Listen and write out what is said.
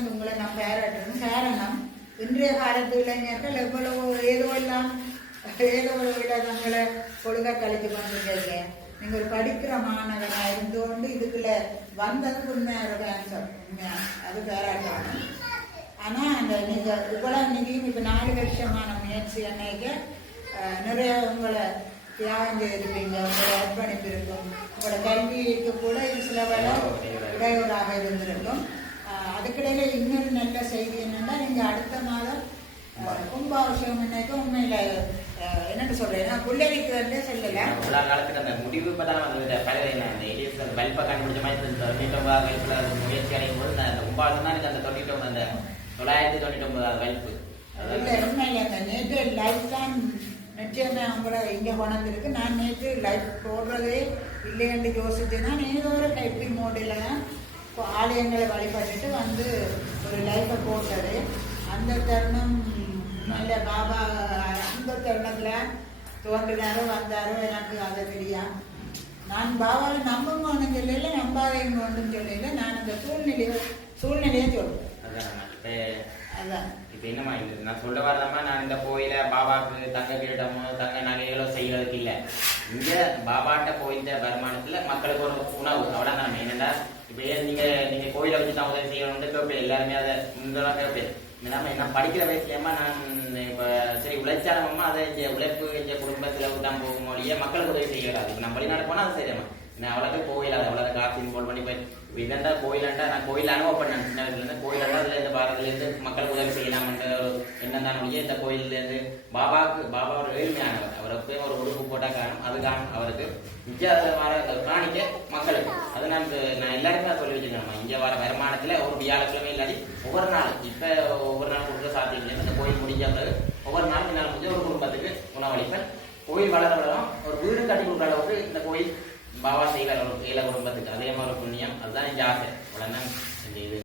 வந்து உங்களை நான் பாராட்டணும் காரணம் இன்றைய காலத்து இளைஞர்கள் எவ்வளவு ஏதோ எல்லாம் ஏதோ ஒரு விடங்களை பொழுத கழித்து கொண்டிருக்கீங்க நீங்க ஒரு படிக்கிற மாணவனாக இருந்தோண்டு இதுக்குள்ள வந்ததுக்கு உண்மையாக ஆன்சர் உண்மையா அது பாராட்டணும் ஆனா அந்த நீங்க இவ்வளோ நிதியும் இப்ப நாலு வருஷமான முயற்சி அன்னைக்கு நிறைய உங்களை தியாகம் செய்திருப்பீங்க உங்களை அர்ப்பணிப்பு இருக்கும் உங்களோட கல்விக்கு கூட இது சில வேலை இடையூறாக இருந்திருக்கும். அதுக்கிடையில இன்னொரு நல்ல செய்தி என்னன்னா நீங்க அடுத்த மாதம் கும்பாபிஷேகம் இன்னைக்கு உண்மையில என்னன்னு சொல்றேன்? பிள்ளைக்கு வந்து சொல்லல. இவ்வளவு காலத்துக்கு அந்த முடிவு இப்பதான் பறவை என்ன அந்த எலியஸ் அந்த பல்பை கண்டுபிடிச்ச மாதிரி இந்த தொண்ணூற்றி ஒன்பதாவது வயசுல அது முயற்சி அடையும் போது அந்த கும்பாலம் தான் எனக்கு அந்த தொண்ணூற்றி ஒன்பது அந்த தொள்ளாயிரத்தி தொண்ணூற்றி ஒன்பதாவது வயசு இல்ல உண்மையில அந்த நேற்று லைஃப் தான் நிச்சயமே அவங்கள இங்க கொண்டிருக்கு நான் நேற்று லைஃப் போடுறதே இல்லைன்னு யோசிச்சு தான் ஏதோ ஒரு டைப்பி மோடில ஆலயங்களை வழிபட்டுட்டு வந்து ஒரு லைஃபை போட்டது அந்த தருணம் நல்ல பாபா அந்த தருணத்துல தோன்றினாரோ வந்தாரோ எனக்கு அதை தெரியா நான் பாபாவை நம்புங்க ஒன்றும் சொல்லல நம்பாதீங்க ஒன்றும் சொல்லல. நான் அந்த சூழ்நிலையை சூழ்நிலையை சொல்றேன். அதான் இப்போ என்னம்மா இது? நான் சொல்ல வரலாமா நான் இந்த கோயில பாபாவுக்கு தங்க கிரீடமோ தங்க நகைகளோ செய்யறதுக்கு இல்லை. இங்க பாபாட்ட கோயில் வருமானத்துல மக்களுக்கு ஒரு உணவு அவ்வளோ நான் என்னடா? இப்போ நீங்க நீங்க கோயிலை வச்சு தான் உதவி செய்யணும்னு கேட்பேன் எல்லாருமே அதை முன்னதான் கேட்பேன் என்னமா என்ன படிக்கிற வயசுலயமா நான் இப்ப சரி உழைச்சாலம்மா அதை உழைப்பு இங்க குடும்பத்துல தான் போகும்? மொழியே மக்களுக்கு உதவி செய்யறாது இப்போ நான் வெளிநாடு போனா அதை சரிம்மா நான் அவ்வளோக்கு கோயில் அது அவ்வளோ காசு இன்வால்வ் பண்ணி போய் இப்போ இதெண்டா கோயிலாண்டா நான் கோயில் அனுபவப்பட்டேன். சின்ன வயசுலேருந்து கோயிலாண்டா அதில் இந்த பாரதிலேருந்து மக்களுக்கு உதவி செய்யலாம்ன்ற ஒரு எண்ணம் தான் ஒழிய இந்த கோயிலேருந்து பாபாவுக்கு பாபா ஒரு ஏழ்மையானவர். அவருக்கு காரணம். அது அவருக்கு. இங்கே அதில் வர காணிக்க மக்களுக்கு. அது நான் நான் எல்லாருக்குமே சொல்லி வச்சுக்கணும் இங்கே வர வருமானத்தில் ஒரு வியாழக்கிழமை இல்லாட்டி ஒவ்வொரு நாள் இப்போ ஒவ்வொரு நாள் கொடுக்க சாத்தியம் இந்த கோயில் முடிஞ்ச பிறகு ஒவ்வொரு நாள் என்னால் முடிஞ்ச ஒரு குடும்பத்துக்கு உணவளிப்பேன். கோயில் வளர வளரும் ஒரு வீடு கட்டி கொடுக்குற அளவுக்கு இந்த கோயில் பாபா செய்கிற ஒரு குடும்பத்துக்கு. அதே மாதிரி ஒரு புண்ணியம். அதுதான் இங்கே ஆசை. உடனே இந்த இது.